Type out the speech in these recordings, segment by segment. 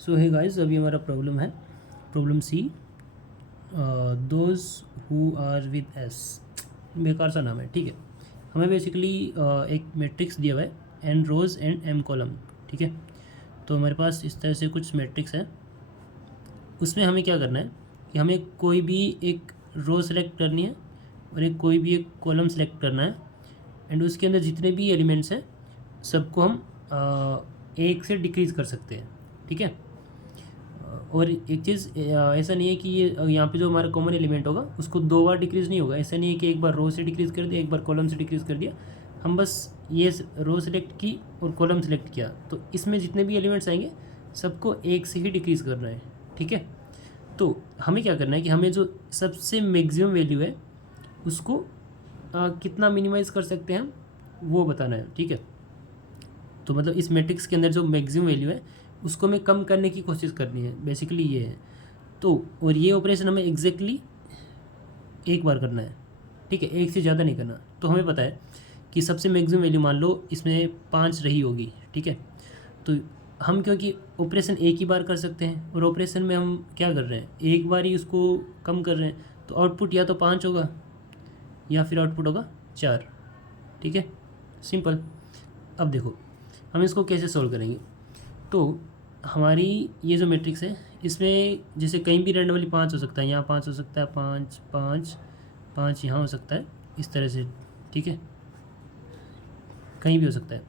सो है गाइस, अभी हमारा प्रॉब्लम है problem C, those who are with S. बेकार सा नाम है, ठीक है। हमें बेसिकली एक मैट्रिक्स दिया हुआ है, n rows and m column, ठीक है। तो हमारे पास इस तरह से कुछ मैट्रिक्स है। उसमें हमें क्या करना है कि हमें कोई भी एक रो सेलेक्ट करनी है और कोई भी एक कॉलम सेलेक्ट करना है, एंड उसके अंदर जितने भी एलिमेंट्स हैं सबको हम एक से डिक्रीज़ कर सकते हैं, ठीक है। और एक चीज़, ऐसा नहीं है कि ये यहाँ पे जो हमारा कॉमन एलिमेंट होगा उसको दो बार डिक्रीज़ नहीं होगा। ऐसा नहीं है कि एक बार रो से डिक्रीज़ कर दिया, एक बार कॉलम से डिक्रीज़ कर दिया। हम बस ये रो सेलेक्ट की और कॉलम सेलेक्ट किया, तो इसमें जितने भी एलिमेंट्स आएंगे सबको एक से ही डिक्रीज़ करना है, ठीक है। तो हमें क्या करना है कि हमें जो सबसे मैक्सिमम वैल्यू है उसको कितना मिनिमाइज़ कर सकते हैं हम, वो बताना है, ठीक है। तो मतलब इस मैट्रिक्स के अंदर जो मैक्सिमम वैल्यू है उसको हमें कम करने की कोशिश करनी है, बेसिकली ये है। तो और ये ऑपरेशन हमें एग्जैक्टली एक बार करना है, ठीक है, एक से ज़्यादा नहीं करना। तो हमें पता है कि सबसे मैक्सिमम वैल्यू मान लो इसमें 5 रही होगी, ठीक है। तो हम क्योंकि ऑपरेशन एक ही बार कर सकते हैं और ऑपरेशन में हम क्या कर रहे हैं, एक बार ही उसको कम कर रहे हैं, तो आउटपुट या तो 5 होगा या फिर आउटपुट होगा 4, ठीक है, सिंपल। अब देखो हम इसको कैसे सॉल्व करेंगे। तो हमारी ये जो मैट्रिक्स है इसमें जैसे कहीं भी रैंडमली 5 हो सकता है, यहाँ 5 हो सकता है, 5 5 5 यहाँ हो सकता है, इस तरह से, ठीक है, कहीं भी हो सकता है।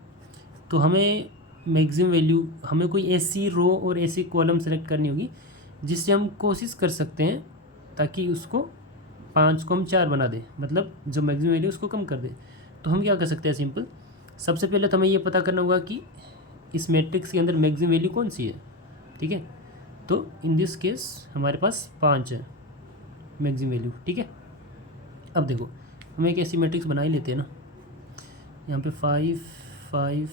तो हमें मैक्सिमम वैल्यू, हमें कोई ऐसी रो और ऐसी कॉलम सेलेक्ट करनी होगी जिससे हम कोशिश कर सकते हैं ताकि उसको 5 को हम 4 बना दें, मतलब जो मैक्सिमम वैल्यू उसको कम कर दें। तो हम क्या कर सकते हैं, सिंपल, सबसे पहले तो हमें ये पता करना होगा कि इस मैट्रिक्स के अंदर मैक्सिमम वैल्यू कौन सी है, ठीक है। तो इन दिस केस हमारे पास 5 है मैक्सिमम वैल्यू, ठीक है। अब देखो हम एक ऐसी मैट्रिक्स बना ही लेते हैं ना, यहाँ पे 5 5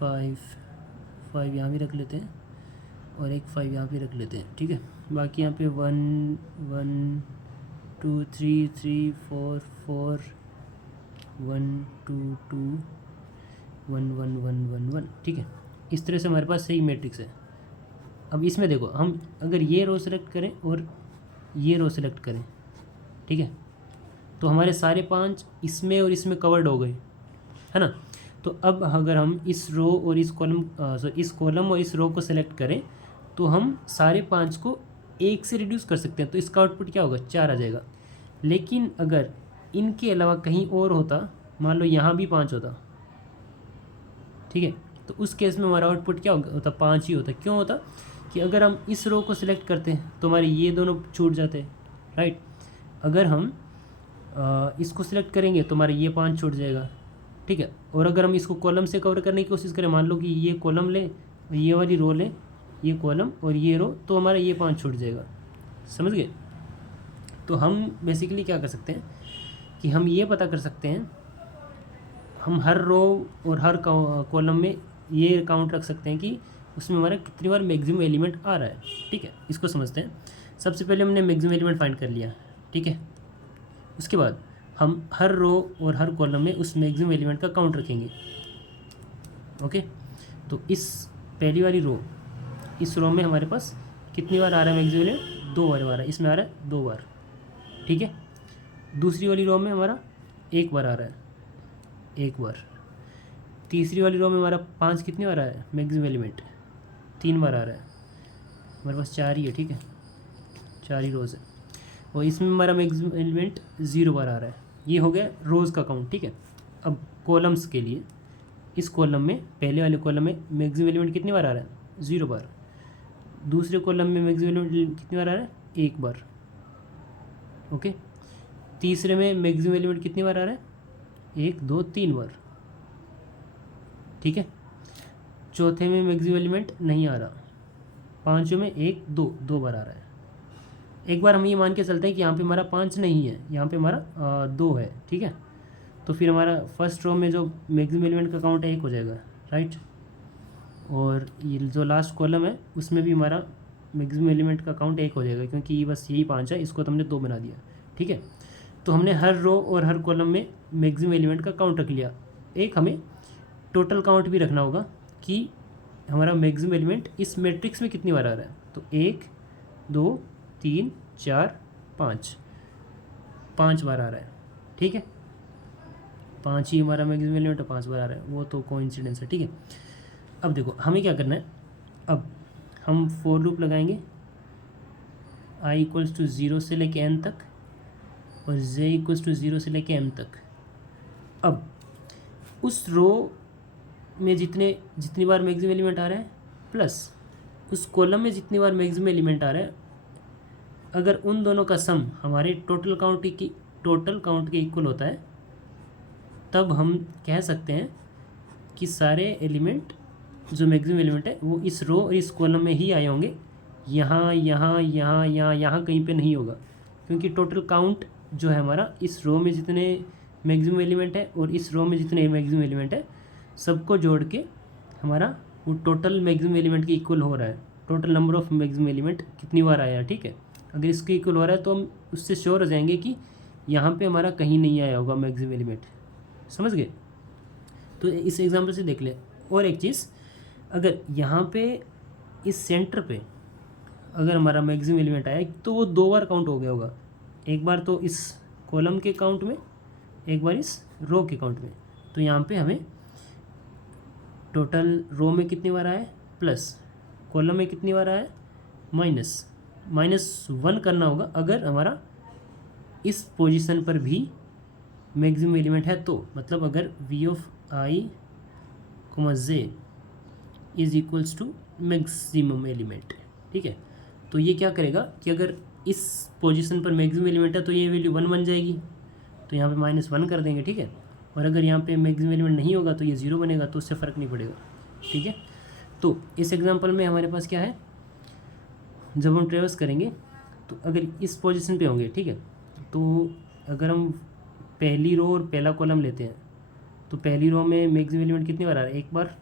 5 5 यहाँ भी रख लेते हैं और एक 5 यहाँ भी रख लेते हैं, ठीक है। बाकी यहाँ पे 1 1 2 3 3 4 4 1 2 2 1 1 1 1 1, ठीक है। इस तरह से हमारे पास सही मैट्रिक्स है। अब इसमें देखो हम अगर ये रो सेलेक्ट करें और ये रो सेलेक्ट करें, ठीक है, तो हमारे सारे 5 इसमें और इसमें कवर्ड हो गए, है ना। तो अब अगर हम इस रो और इस कॉलम इस कॉलम और इस रो को सेलेक्ट करें तो हम सारे 5 को एक से रिड्यूस कर सकते हैं, तो इसका आउटपुट क्या होगा, 4 आ जाएगा। लेकिन अगर इनके अलावा कहीं और होता, मान लो यहाँ भी 5 होता, ठीक है, तो उस केस में हमारा आउटपुट क्या होता, 5 ही होता। क्यों होता कि अगर हम इस रो को सिलेक्ट करते हैं तो हमारे ये दोनों छूट जाते हैं, राइट। अगर हम इसको सिलेक्ट करेंगे तो हमारा ये 5 छूट जाएगा, ठीक है। और अगर हम इसको कॉलम से कवर करने की कोशिश करें, मान लो कि ये कॉलम ले, ये वाली रो ले, ये कॉलम और ये रो, तो हमारा ये 5 छूट जाएगा, समझ गए। तो हम बेसिकली क्या कर सकते हैं कि हम ये पता कर सकते हैं, हम हर रो और हर कॉलम में ये काउंट रख सकते हैं कि उसमें हमारा कितनी बार मैक्सिमम एलिमेंट आ रहा है, ठीक है। इसको समझते हैं। सबसे पहले हमने मैक्सिमम एलिमेंट फाइंड कर लिया, ठीक है। उसके बाद हम हर रो और हर कॉलम में उस मैक्सिमम एलिमेंट का काउंट रखेंगे, ओके। तो इस पहली वाली रो, इस रो में हमारे पास कितनी बार आ रहा है मैक्सिमम एलिमेंट, 2 बार आ रहा है, इसमें आ रहा है 2 बार, ठीक है। दूसरी वाली रो में हमारा 1 बार आ रहा है, 1 बार। तीसरी वाली रो में हमारा 5 कितनी बार आ रहा है मैक्सिमम एलिमेंट, 3 बार आ रहा है। हमारे पास 4 ही है, ठीक है, 4 ही रोज़ है। और इसमें हमारा मैक्सिमम एलिमेंट 0 बार आ रहा है। ये हो गया रोज़ का काउंट, ठीक है। अब कॉलम्स के लिए, इस कॉलम में, पहले वाले कॉलम में मैक्सिमम एलिमेंट कितनी बार आ रहा है, 0 बार। दूसरे कॉलम में मैक्सिमम एलिमेंट कितनी बार आ रहा है, 1 बार, ओके। तीसरे में मैक्सिमम एलिमेंट कितनी बार आ रहा है, 1 2 3 बार, ठीक है। चौथे में मैक्सिमम एलिमेंट नहीं आ रहा। पाँचों में 1 2 2 बार आ रहा है। एक बार हम ये मान के चलते हैं कि यहाँ पे हमारा 5 नहीं है, यहाँ पे हमारा 2 है, ठीक है। तो फिर हमारा फर्स्ट रो में जो मैक्सिमम एलिमेंट का काउंट है 1 हो जाएगा, राइट। और ये जो लास्ट कॉलम है उसमें भी हमारा मैक्सिमम एलिमेंट का काउंट 1 हो जाएगा, क्योंकि ये बस यही 5 है, इसको तो हमने 2 बना दिया, ठीक है। तो हमने हर रो और हर कॉलम में मैक्सिमम एलिमेंट का काउंट रख लिया। एक हमें टोटल काउंट भी रखना होगा कि हमारा मैक्सिमम एलिमेंट इस मैट्रिक्स में कितनी बार आ रहा है, तो 1 2 3 4 5 5 बार आ रहा है। ठीक है, 5 ही हमारा मैक्सिमम एलिमेंट है, 5 बार आ रहा है, वो तो कोइंसिडेंस है। ठीक है, अब देखो हमें क्या करना है, अब हम फॉर लूप लगाएंगे i इक्वल्स टू 0 से लेके n तक और j इक्वल्स टू 0 से लेके m तक। अब उस रो में जितनी बार मैक्सिमम एलिमेंट आ रहा है प्लस उस कॉलम में जितनी बार मैक्सिमम एलिमेंट आ रहा है, अगर उन दोनों का सम हमारे टोटल काउंट के इक्वल होता है, तब हम कह सकते हैं कि सारे एलिमेंट जो मैक्सिमम एलिमेंट है वो इस रो और इस कॉलम में ही आए होंगे, यहाँ कहीं पे नहीं होगा, क्योंकि टोटल काउंट जो है हमारा इस रो में जितने मैक्सिमम एलिमेंट है और इस रो में जितने मैक्सिमम एलिमेंट है सबको जोड़ के हमारा वो टोटल मैक्सिमम एलिमेंट के इक्वल हो रहा है। Total number of maximum element कितनी बार आया है। ठीक है, अगर इसके इक्वल हो रहा है तो हम उससे श्योर हो जाएंगे कि यहाँ पे हमारा कहीं नहीं आया होगा मैक्सिमम एलिमेंट। समझ गए? तो इस एग्जांपल से देख ले। और एक चीज़, अगर यहाँ पे इस सेंटर पे अगर हमारा मैक्सिमम एलिमेंट आया तो वो 2 बार काउंट हो गया होगा, एक बार तो इस कॉलम के काउंट में, एक बार इस रो के काउंट में। तो यहाँ पे हमें टोटल रो में कितनी बार आया है प्लस कॉलम में कितनी बार आया है -1 करना होगा, अगर हमारा इस पोजीशन पर भी मैक्सिमम एलिमेंट है तो, मतलब अगर v of i, j is equals to maximum element. ठीक है, तो ये क्या करेगा कि अगर इस पोजीशन पर मैक्सिमम एलिमेंट है तो ये वैल्यू 1 बन जाएगी, तो यहाँ पे -1 कर देंगे। ठीक है, और अगर यहाँ पे मैक्सिमम एलिमेंट नहीं होगा तो ये 0 बनेगा, तो उससे फ़र्क नहीं पड़ेगा। ठीक है, तो इस एग्जांपल में हमारे पास क्या है, जब हम ट्रेवर्स करेंगे तो अगर इस पोजीशन पे होंगे, ठीक है, तो अगर हम पहली रो और पहला कॉलम लेते हैं तो पहली रो में मैक्सिमम एलिमेंट कितनी बार आ रहा है, 1 बार,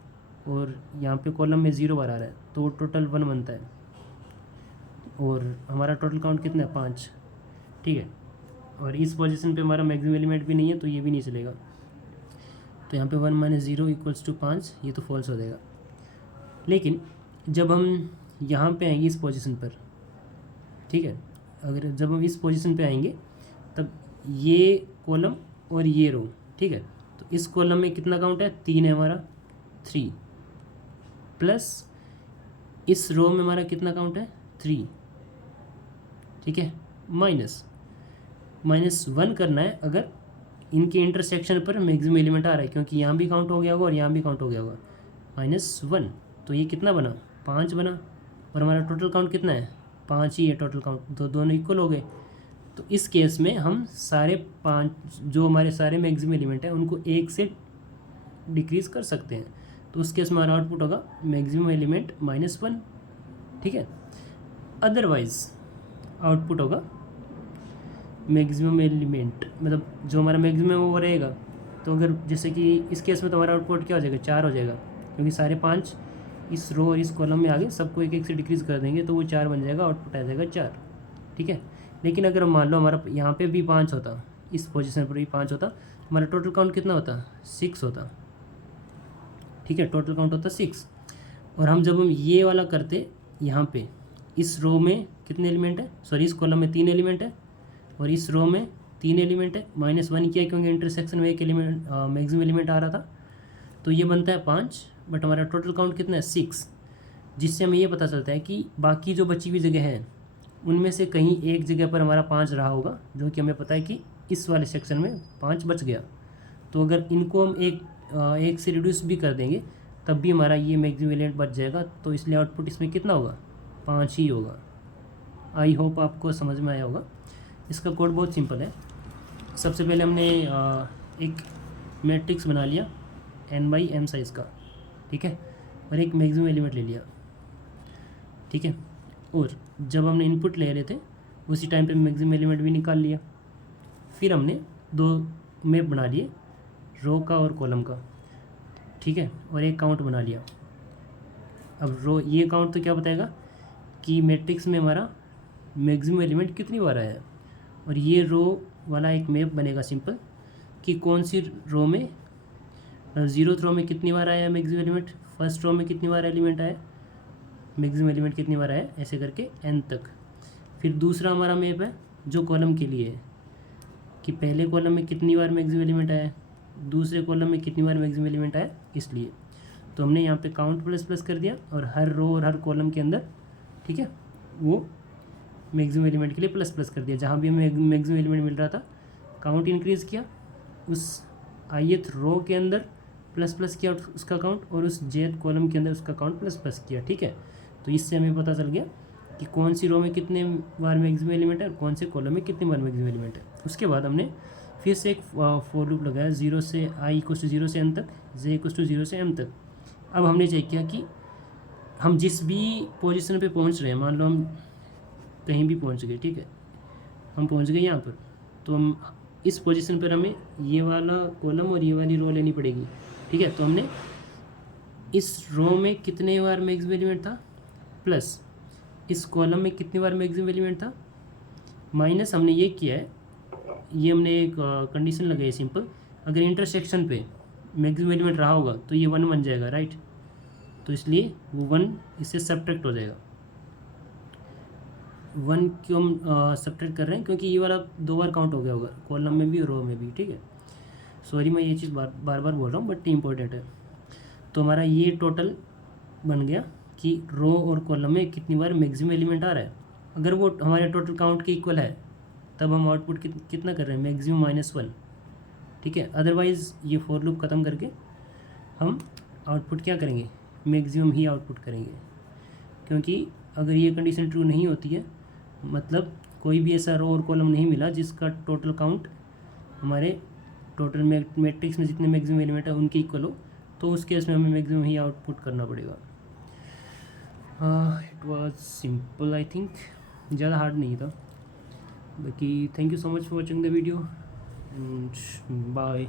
और यहाँ पे कॉलम में 0 बार आ रहा है, तो वो टोटल 1 बनता है, और हमारा टोटल काउंट कितना है 5। ठीक है, और इस पोजीशन पे हमारा मैक्सिमम एलिमेंट भी नहीं है तो ये भी नहीं चलेगा, तो यहाँ पे 1 - 0 इक्वल्स टू 5, ये तो फॉल्स हो जाएगा। लेकिन जब हम यहाँ पे आएंगे इस पोजीशन पर, ठीक है, अगर जब हम इस पोजीशन पे आएंगे तब ये कॉलम और ये रो, ठीक है, तो इस कॉलम में कितना काउंट है, 3 है हमारा, 3, प्लस इस रो में हमारा कितना काउंट है, 3। ठीक है, -1 करना है अगर इनके इंटरसेक्शन पर मैक्सिमम एलिमेंट आ रहा है, क्योंकि यहाँ भी काउंट हो गया होगा और यहाँ भी काउंट हो गया होगा, -1, तो ये कितना बना, 5 बना, और हमारा टोटल काउंट कितना है, 5 ही है टोटल काउंट, तो दोनों इक्वल हो गए। तो इस केस में हम सारे 5 जो हमारे सारे मैक्सिमम एलिमेंट हैं उनको 1 से डिक्रीज़ कर सकते हैं, तो उस केस में हमारा आउटपुट होगा मैक्सिमम एलिमेंट -1। ठीक है, अदरवाइज आउटपुट होगा मैक्सिमम एलिमेंट, मतलब जो हमारा मैक्सिमम है वो रहेगा। तो अगर जैसे कि इस केस में तो हमारा आउटपुट क्या हो जाएगा, 4 हो जाएगा, क्योंकि सारे 5 इस रो और इस कॉलम में आ गए, सबको 1 से डिक्रीज़ कर देंगे तो वो 4 बन जाएगा, आउटपुट आ जाएगा 4। ठीक है, लेकिन अगर मान लो हमारा यहाँ पे भी 5 होता, इस पोजीशन पर भी 5 होता, हमारा टोटल काउंट कितना होता, 6 होता। ठीक है, टोटल काउंट होता 6, और जब हम ये वाला करते, यहाँ पे इस रो में कितने एलिमेंट है, सॉरी इस कॉलम में 3 एलिमेंट है और इस रो में 3 एलिमेंट है, -1 किया क्योंकि इंटरसेक्शन में एक एलिमेंट मैक्सिमम एलिमेंट आ रहा था, तो ये बनता है 5, बट हमारा टोटल काउंट कितना है, 6, जिससे हमें ये पता चलता है कि बाकी जो बची हुई जगह है उनमें से कहीं एक जगह पर हमारा 5 रहा होगा, जो कि हमें पता है कि इस वाले सेक्शन में 5 बच गया। तो अगर इनको हम एक से रिड्यूस भी कर देंगे तब भी हमारा ये मैक्सिमम एलिमेंट बच जाएगा, तो इसलिए आउटपुट इसमें कितना होगा, 5 ही होगा। आई होप आपको समझ में आया होगा। इसका कोड बहुत सिंपल है। सबसे पहले हमने एक मैट्रिक्स बना लिया n/m साइज़ का, ठीक है, और एक मैक्सिमम एलिमेंट ले लिया, ठीक है, और जब हमने इनपुट ले रहे थे उसी टाइम पे मैक्सिमम एलिमेंट भी निकाल लिया। फिर हमने 2 मैप बना लिए, रो का और कॉलम का, ठीक है, और एक काउंट बना लिया। अब रो ये काउंट तो क्या बताएगा कि मैट्रिक्स में हमारा मैक्सिमम एलिमेंट कितनी बार आया है, और ये रो वाला एक मैप बनेगा सिंपल कि कौन सी रो में 0th रो में कितनी बार आया है मैक्सिमम एलिमेंट, फर्स्ट रो में कितनी बार एलिमेंट आया, मैक्सिमम एलिमेंट कितनी बार आया, ऐसे करके n तक। फिर दूसरा हमारा मैप है जो कॉलम के लिए है कि पहले कॉलम में कितनी बार मैक्सिमम एलिमेंट आया, दूसरे कॉलम में कितनी बार मैक्सिमम एलिमेंट आया, इसलिए तो हमने यहाँ पे काउंट प्लस प्लस कर दिया और हर रो और हर कॉलम के अंदर, ठीक है, वो मैक्सिमम एलिमेंट के लिए प्लस प्लस कर दिया। जहाँ भी हमें मैक्सिमम एलिमेंट मिल रहा था काउंट इंक्रीज़ किया, उस ith रो के अंदर प्लस प्लस किया उसका काउंट, और उस jth कॉलम के अंदर उसका काउंट प्लस प्लस किया, ठीक है। तो इससे हमें पता चल गया कि कौन सी रो में कितने बार मैक्सिमम एलिमेंट है और कौन से कॉलम में कितने बार मैक्सिमम एलिमेंट है। उसके बाद हमने फिर से एक फॉर लूप लगाया 0 से i = 0 से n तक, j = 0 से m तक। अब हमने चेक किया कि हम जिस भी पोजीशन पे पहुंच रहे हैं, मान लो हम कहीं भी पहुंच गए, ठीक है, हम पहुंच गए यहाँ पर, तो हम इस पोजीशन पर हमें ये वाला कॉलम और ये वाली रो लेनी पड़ेगी, ठीक है। तो हमने इस रो में कितने बार मैक्सिमम एलिमेंट था प्लस इस कॉलम में कितनी बार मैक्सिमम एलिमेंट था माइनस, हमने ये किया है, ये हमने एक कंडीशन लगाई सिंपल, अगर इंटरसेक्शन पे मैक्सिमम एलिमेंट रहा होगा तो ये 1 बन जाएगा, राइट। तो इसलिए वो 1 इससे सब्ट्रैक्ट हो जाएगा। 1 क्यों हम सब्ट्रैक्ट कर रहे हैं, क्योंकि ये वाला 2 बार काउंट हो गया होगा कॉलम में भी और रो में भी, ठीक है। सॉरी मैं ये चीज़ बार बार बोल रहा हूँ बट इम्पोर्टेंट है। तो हमारा ये टोटल बन गया कि रो और कॉलम में कितनी बार मैक्सिमम एलिमेंट आ रहा है। अगर वो हमारे टोटल काउंट के इक्वल है तब हम आउटपुट कितना कर रहे हैं, मैक्सिमम -1, ठीक है। अदरवाइज़ ये फॉर लूप ख़त्म करके हम आउटपुट क्या करेंगे, मैक्सिमम ही आउटपुट करेंगे, क्योंकि अगर ये कंडीशन ट्रू नहीं होती है, मतलब कोई भी ऐसा रो और कॉलम नहीं मिला जिसका टोटल काउंट हमारे टोटल मैट्रिक्स में जितने मैक्सिमम एलिमेंट है उनके इक्वल हो, तो उस केस में हमें मैक्सिमम ही आउटपुट करना पड़ेगा। It was simple I think, ज़्यादा हार्ड नहीं था। बाकी thank you so much for watching the video and bye.